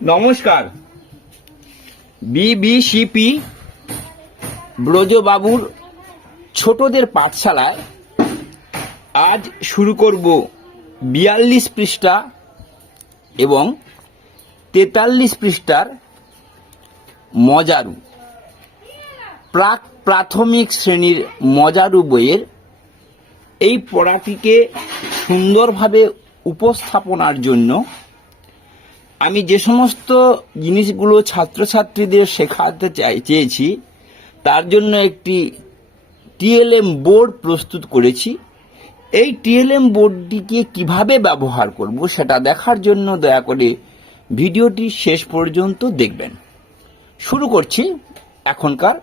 নমস্কার। বিবিসিপি ব্রজবাবুর ছোটদের পাঠশালায় আজ শুরু করব 42 পৃষ্ঠা এবং 43 পৃষ্ঠার মজারু প্রাক প্রাথমিক শ্রেণীর মজারু বইয়ের এই পড়াটিকে সুন্দরভাবে উপস্থাপনার জন্য আমি যে সমস্ত জিনিসগুলো ছাত্রছাত্রীদের শেখাতে চেয়েছি তার জন্য একটি টিএলএম বোর্ড প্রস্তুত করেছি। এই টিএলএম বোর্ডটিকে কিভাবে ব্যবহার করব সেটা দেখার জন্য দয়া করে ভিডিওটি শেষ পর্যন্ত দেখবেন। শুরু করছি এখনকার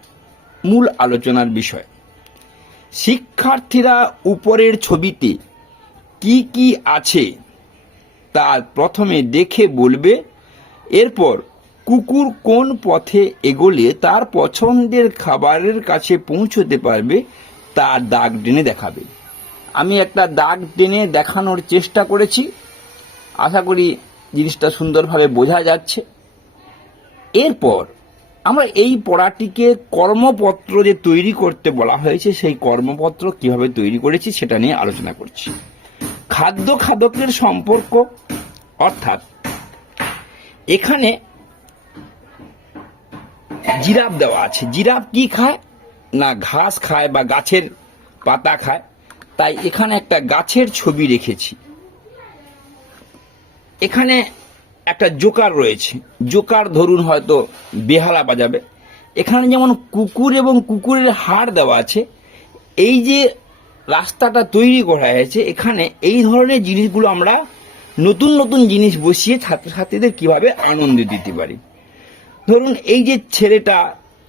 মূল আলোচনার বিষয়। শিক্ষার্থীরা উপরের ছবিতে কি কি আছে তা প্রথমে দেখে বলবে, এরপর কুকুর কোন পথে এগোলে তার পছন্দের খাবারের কাছে পৌঁছতে পারবে তার দাগ টেনে দেখাবে। আমি একটা দাগ টেনে দেখানোর চেষ্টা করেছি, আশা করি জিনিসটা সুন্দরভাবে বোঝা যাচ্ছে। এরপর আমরা এই পড়াটিকে কর্মপত্র যে তৈরি করতে বলা হয়েছে সেই কর্মপত্র কিভাবে তৈরি করেছি সেটা নিয়ে আলোচনা করছি। খাদ্য খাদকের সম্পর্ক, অর্থাৎ এখানে জিরাফ দেওয়া আছে। জিরাফ কি খায় না ঘাস খায় বা গাছের পাতা খায়, তাই এখানে একটা গাছের ছবি রেখেছি। এখানে একটা জোকার রয়েছে, জোকার ধরুন হয়তো বেহালা বাজাবে। এখানে যেমন কুকুর এবং কুকুরের হাড় দেওয়া আছে। এই যে রাস্তাটা তৈরি করা হয়েছে এখানে এই ধরনের জিনিসগুলো আমরা নতুন নতুন জিনিস বসিয়ে ছাত্রছাত্রীদের কিভাবে আনন্দ দিতে পারি। ধরুন এই যে ছেলেটা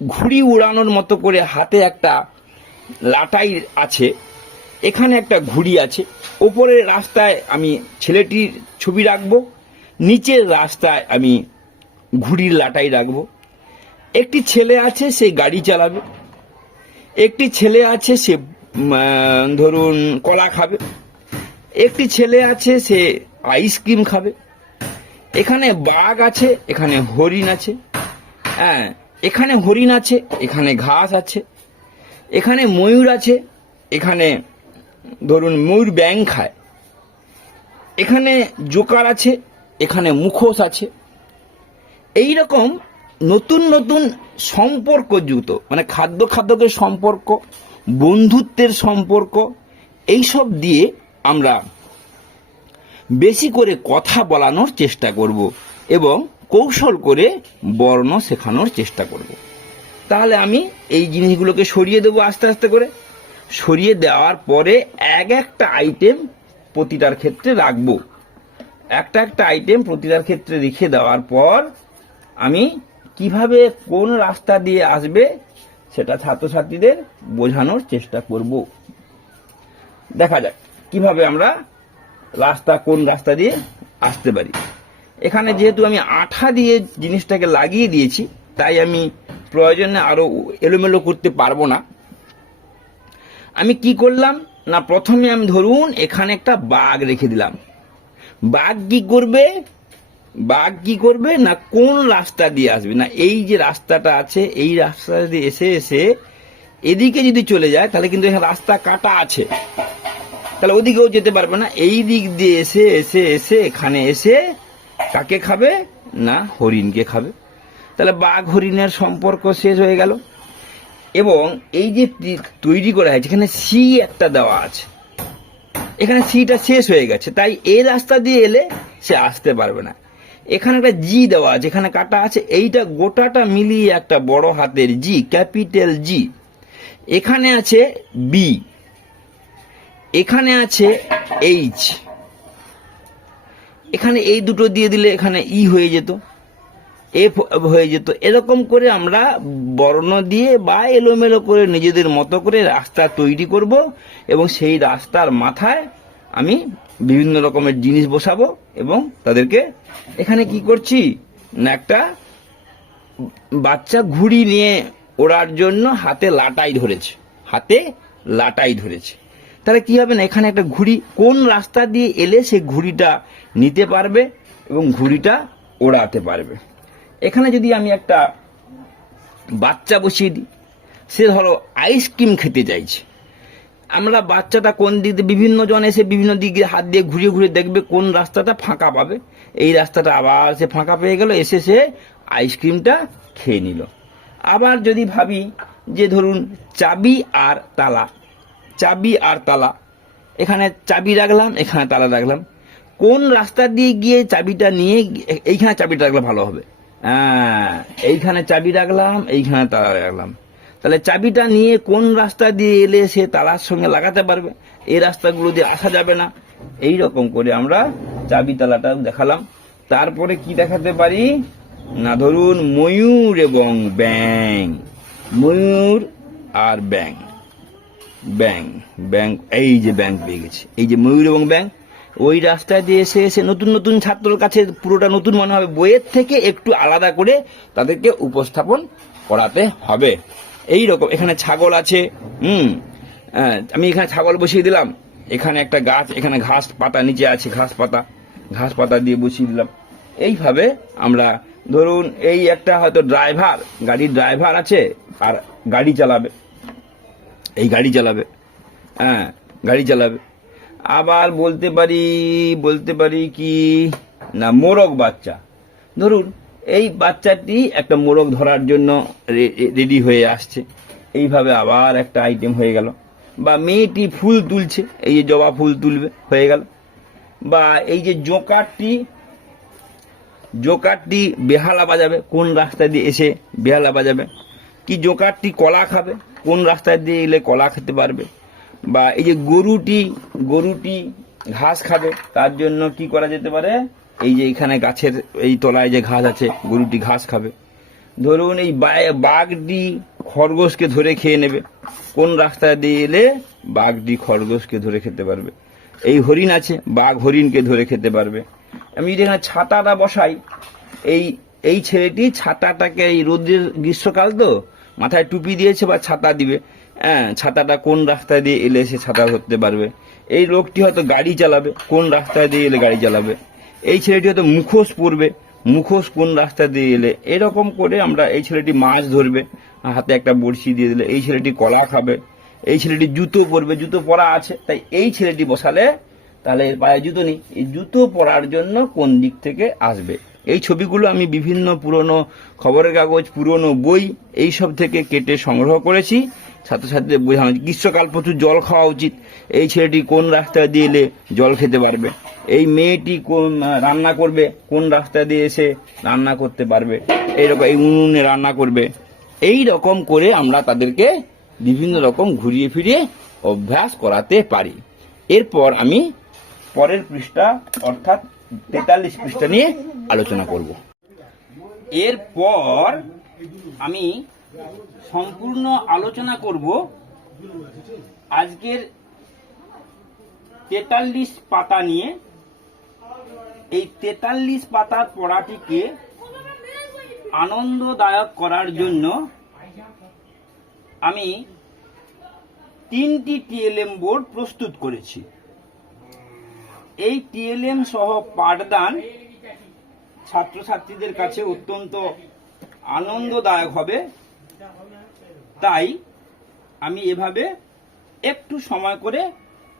ঘুড়ি উড়ানোর মতো করে হাতে একটা লাটাই আছে, এখানে একটা ঘুড়ি আছে। ওপরের রাস্তায় আমি ছেলেটির ছবি রাখবো, নিচের রাস্তায় আমি ঘুড়ির লাটাই রাখবো। একটি ছেলে আছে সে গাড়ি চালাবে, একটি ছেলে আছে সে ধরুন কলা খাবে, একটি ছেলে আছে সে আইসক্রিম খাবে। এখানে বাঘ আছে, এখানে হরিণ আছে, হ্যাঁ এখানে হরিণ আছে, এখানে ঘাস আছে। এখানে ময়ূর আছে, এখানে ধরুন ময়ূর ব্যাং খায়। এখানে জোকার আছে, এখানে মুখোশ আছে। এই রকম নতুন নতুন সম্পর্কযুক্ত মানে খাদ্য খাদ্যকের সম্পর্ক, বন্ধুত্বের সম্পর্ক, এইসব দিয়ে আমরা বেশি করে কথা বলানোর চেষ্টা করব এবং কৌশল করে বর্ণ শেখানোর চেষ্টা করব। তাহলে আমি এই জিনিসগুলোকে সরিয়ে দেবো আস্তে আস্তে করে। সরিয়ে দেওয়ার পরে এক একটা আইটেম প্রতিটার ক্ষেত্রে রাখবো। একটা একটা আইটেম প্রতিটার ক্ষেত্রে রেখে দেওয়ার পর আমি কিভাবে কোন রাস্তা দিয়ে আসবে সেটা ছাত্রছাত্রীদের বোঝানোর চেষ্টা করব। দেখা যাক কিভাবে আমরা কোন রাস্তা দিয়ে আসতে পারি। এখানে যেহেতু আমি আঠা দিয়ে জিনিসটাকে লাগিয়ে দিয়েছি তাই আমি প্রয়োজনে আরো এলোমেলো করতে পারবো না। আমি কি করলাম না, প্রথমে আমি ধরুন এখানে একটা বাঘ রেখে দিলাম। বাঘ কি করবে না কোন রাস্তা দিয়ে আসবে না, এই যে রাস্তাটা আছে এই রাস্তা দিয়ে এসে এসে এদিকে যদি চলে যায় তাহলে কিন্তু এখানে রাস্তা কাটা আছে, তাহলে ওদিকেও যেতে পারবে না। এই দিক দিয়ে এসে এসে এসে এখানে এসে কাকে খাবে না হরিণকে খাবে। তাহলে বাঘ হরিণের সম্পর্ক শেষ হয়ে গেল। এবং এই যে তৈরি করা হয়েছে এখানে সি একটা দেওয়া আছে, এখানে সিটা শেষ হয়ে গেছে, তাই এই রাস্তা দিয়ে এলে সে আসতে পারবে না। এখানে একটা জি দেওয়া আছে, এখানে কাটা আছে, এইটা গোটাটা মিলিয়ে একটা বড় হাতের জি, ক্যাপিটাল জি। এখানে আছে বি, এখানে আছে এইচ, এখানে এই দুটো দিয়ে দিলে এখানে ই হয়ে যেত, এফ হয়ে যেত। এরকম করে আমরা বর্ণ দিয়ে বা এলোমেলো করে নিজেদের মতো করে রাস্তা তৈরি করব এবং সেই রাস্তার মাথায় আমি বিভিন্ন রকমের জিনিস বসাবো এবং তাদেরকে এখানে কি করছি না একটা বাচ্চা ঘুড়ি নিয়ে ওড়ার জন্য হাতে লাটাই ধরেছে। তাহলে কি হবে না এখানে একটা ঘুড়ি কোন রাস্তা দিয়ে এলে সে ঘুড়িটা নিতে পারবে এবং ঘুড়িটা ওড়াতে পারবে। এখানে যদি আমি একটা বাচ্চা বসিয়ে দিই, সে ধরো আইসক্রিম খেতে চাইছে, আমরা বাচ্চাটা কোন দিক দিয়ে, বিভিন্ন জন এসে বিভিন্ন দিকে হাত দিয়ে ঘুরিয়ে ঘুরিয়ে দেখবে কোন রাস্তাটা ফাঁকা পাবে, এই রাস্তাটা আবার সে ফাঁকা পেয়ে গেল, এসে সে আইসক্রিমটা খেয়ে নিল। আবার যদি ভাবি যে ধরুন চাবি আর তালা, চাবি আর তালা, এখানে চাবি রাখলাম, এখানে তালা রাখলাম, কোন রাস্তা দিয়ে গিয়ে চাবিটা নিয়ে এইখানে চাবিটা রাখলে ভালো হবে? এইখানে চাবি রাখলাম, এইখানে তালা রাখলাম, তাহলে চাবিটা নিয়ে কোন রাস্তা দিয়ে এলে সে তালার সঙ্গে লাগাতে পারবে, এই রাস্তাগুলো দিয়ে আসা যাবে না। এই রকম করে আমরা চাবি তালাটা দেখালাম। তারপরে কি দেখাতে পারি না, ধরুন ময়ূর এবং ব্যাং, ময়ূর আর ব্যাং, ব্যাং ব্যাং, এই যে ব্যাং পেয়ে গেছি, এই যে ময়ূর এবং ব্যাং, ওই রাস্তা দিয়ে এসে এসে নতুন নতুন ছাত্রর কাছে পুরোটা নতুন মনে হবে, বইয়ের থেকে একটু আলাদা করে তাদেরকে উপস্থাপন করাতে হবে। এই রকম এখানে ছাগল আছে, আমি এখানে ছাগল বসিয়ে দিলাম, এখানে একটা গাছ, এখানে ঘাস পাতা নিচে আছে, ঘাস পাতা দিয়ে বসিয়ে দিলাম। এইভাবে আমরা ধরুন এই একটা হয়তো ড্রাইভার, গাড়ির ড্রাইভার আছে আর গাড়ি চালাবে, এই গাড়ি চালাবে, গাড়ি চালাবে। আবার বলতে পারি কি না, মোরগ বাচ্চা, ধরুন এই বাচ্চাটি একটা মোরগ ধরার জন্য রেডি হয়ে আসছে, এইভাবে আবার একটা আইটেম হয়ে গেল। বা মেয়েটি ফুল তুলছে, এই যে জবা ফুল তুলবে, হয়ে গেল। বা এই যে জোকারটি বেহালা বাজাবে, কোন রাস্তা দিয়ে এসে বেহালা বাজাবে। কি জোকারটি কলা খাবে, কোন রাস্তা দিয়ে এলে কলা খেতে পারবে। বা এই যে গরুটি ঘাস খাবে, তার জন্য কি করা যেতে পারে, এই যে এখানে গাছের এই তলায় যে ঘাস আছে, গরুটি ঘাস খাবে। ধরুন এই বাঘটি খরগোশকে ধরে খেয়ে নেবে, কোন রাস্তা দিয়ে এলে বাঘটি খরগোশকে ধরে খেতে পারবে। এই হরিণ আছে, বাঘ হরিণকে ধরে খেতে পারবে। আমি যদি এখানে ছাতাটা বসাই, এই ছেলেটি ছাতাটাকে, এই রোদের গ্রীষ্মকাল তো, মাথায় টুপি দিয়েছে বা ছাতা দিবে, ছাতাটা কোন রাস্তা দিয়ে এলে সে ছাতা ধরতে পারবে। এই লোকটি হয়তো গাড়ি চালাবে, কোন রাস্তা দিয়ে এলে গাড়ি চালাবে। এই ছেলেটি হয়তো মুখোশ পরবে, মুখোশ কোন রাস্তা দিয়ে এলে। এরকম করে আমরা, এই ছেলেটি মাছ ধরবে, হাতে একটা বড়শি দিয়ে দিলে। এই ছেলেটি কলা খাবে, এই ছেলেটি জুতো পরবে, জুতো পরা আছে, তাই এই ছেলেটি বসালে তাহলে এর পায়ে জুতো নেই, এই জুতো পরার জন্য কোন দিক থেকে আসবে। এই ছবিগুলো আমি বিভিন্ন পুরনো খবরের কাগজ, পুরনো বই, এই সব থেকে কেটে সংগ্রহ করেছি, ছাত্রছাত্রীদের বোঝানো। গ্রীষ্মকাল প্রচুর জল খাওয়া উচিত, এই ছেলেটি কোন রাস্তা দিয়ে এলে জল খেতে পারবে। এই মেয়েটি কোন রান্না করবে, কোন রাস্তা দিয়ে এসে রান্না করতে পারবে, এইরকম এই উনুনে রান্না করবে। এই রকম করে আমরা তাদেরকে বিভিন্ন রকম ঘুরিয়ে ফিরিয়ে অভ্যাস করাতে পারি। এরপর আমি পরের পৃষ্ঠা অর্থাৎ 43 পৃষ্ঠা নিয়ে আলোচনা করব। এরপর আমি সম্পূর্ণ আলোচনা করব আজকের 43 পাতা নিয়ে। এই 43 পাতার পড়াটিকে আনন্দদায়ক করার জন্য আমি 3টি টিএলএম বোর্ড প্রস্তুত করেছি। এই টিএলএম সহ পাঠদান ছাত্রছাত্রীদের কাছে অত্যন্ত আনন্দদায়ক হবে, তাই আমি এভাবে একটু সময় করে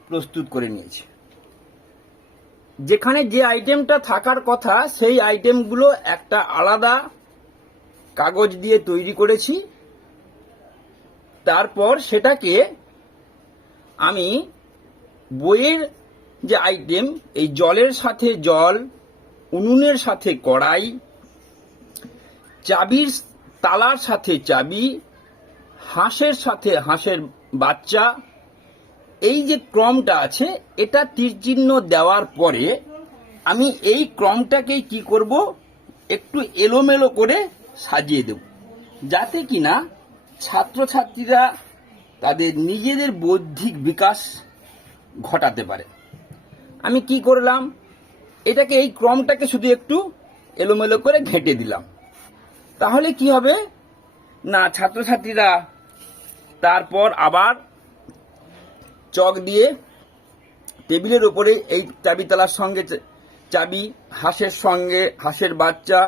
প্রস্তুত করে নিয়েছি। যেখানে যে আইটেমটা থাকার কথা সেই আইটেমগুলো একটা আলাদা কাগজ দিয়ে তৈরি করেছি। তারপর সেটাকে আমি বইয়ের যে আইটেম, এই জলের সাথে জল, উনুনের সাথে কড়াই, চাবির তালার সাথে চাবি, হাঁসের সাথে হাঁসের বাচ্চা, এই যে ক্রমটা আছে, এটা তীরচিহ্ন দেওয়ার পরে আমি এই ক্রমটাকে কি করব, একটু এলোমেলো করে সাজিয়ে দেব, যাতে কিনা ছাত্রছাত্রীরা তাদের নিজেদের বৌদ্ধিক বিকাশ ঘটাতে পারে। আমি কি করলাম, এটাকে, এই ক্রমটাকে শুধু একটু এলোমেলো করে ঘেঁটে দিলাম। তাহলে কি হবে না, ছাত্রছাত্রীরা তারপর আবার চক দিয়ে টেবিলের উপরে এই চাবিতালার সঙ্গে চাবি, হাঁসের সঙ্গে হাঁসের বাচ্চা,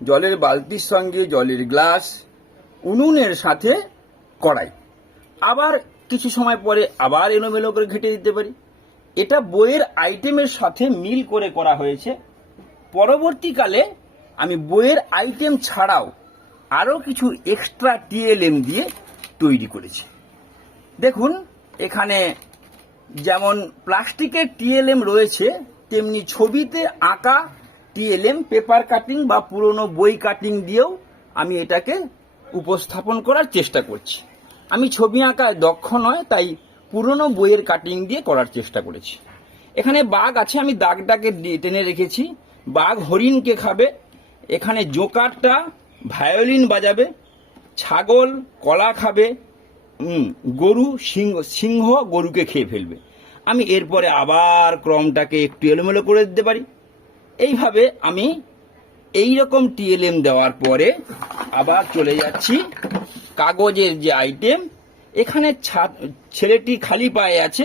জলের বালতির সঙ্গে জলের গ্লাস, উনুনের সাথে কড়াই। আবার কিছু সময় পরে আবার এলোমেলো করে ঘেঁটে দিতে পারি। এটা বইয়ের আইটেমের সাথে মিল করে করা হয়েছে। পরবর্তীকালে আমি বইয়ের আইটেম ছাড়াও আরও কিছু এক্সট্রা টিএলএম দিয়ে তৈরি করেছি। দেখুন, এখানে যেমন প্লাস্টিকের টিএলএম রয়েছে, তেমনি ছবিতে আঁকা টিএলএম, পেপার কাটিং বা পুরনো বই কাটিং দিয়েও আমি এটাকে উপস্থাপন করার চেষ্টা করছি। আমি ছবি আঁকায় দক্ষ নয়, তাই পুরনো বইয়ের কাটিং দিয়ে করার চেষ্টা করেছি। এখানে বাঘ আছে, আমি দাগটাকে টেনে রেখেছি। বাঘ হরিণকে খাবে। এখানে জোকারটা ভায়োলিন বাজাবে। ছাগল কলা খাবে। গরু সিংহ গরুকে খেয়ে ফেলবে। আমি এরপরে আবার ক্রমটাকে একটু এলোমেলো করে দিতে পারি। এইভাবে আমি এই রকম টিএলএম দেওয়ার পরে আবার চলে যাচ্ছি কাগজের যে আইটেম। এখানে ছেলেটি খালি পায়ে আছে,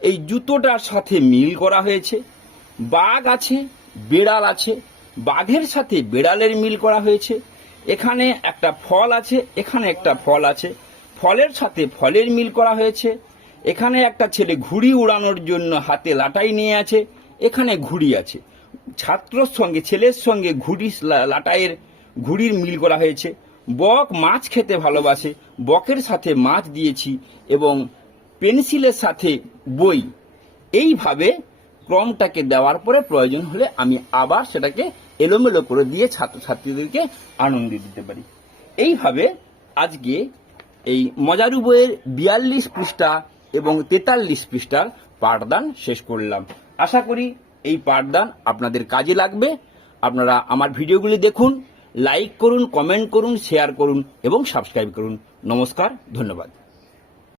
এই জুতোটার সাথে মিল করা হয়েছে। বাঘ আছে, বেড়াল আছে, বাঘের সাথে বেড়ালের মিল করা হয়েছে। এখানে একটা ফল আছে, এখানে একটা ফল আছে, ফলের সাথে ফলের মিল করা হয়েছে। এখানে একটা ছেলে ঘুড়ি উড়ানোর জন্য হাতে লাটাই নিয়ে আছে, এখানে ঘুড়ি আছে। ছাত্রর সঙ্গে ছেলের সঙ্গে লাটাইয়ের ঘুড়ির মিল করা হয়েছে। বক মাছ খেতে ভালোবাসে, বকের সাথে মাছ দিয়েছি এবং পেন্সিলের সাথে বই। এইভাবে ক্রমটাকে দেওয়ার পরে প্রয়োজন হলে আমি আবার সেটাকে এলোমেলো করে দিয়ে ছাত্রছাত্রীদেরকে আনন্দ দিতে পারি। এইভাবে আজকে এই মজারু বইয়ের 42 পৃষ্ঠা এবং 43 পৃষ্ঠার পাঠদান শেষ করলাম। আশা করি এই পাঠদান আপনাদের কাজে লাগবে। আপনারা আমার ভিডিওগুলি দেখুন, লাইক করুন, কমেন্ট করুন, শেয়ার করুন এবং সাবস্ক্রাইব করুন। নমস্কার, ধন্যবাদ।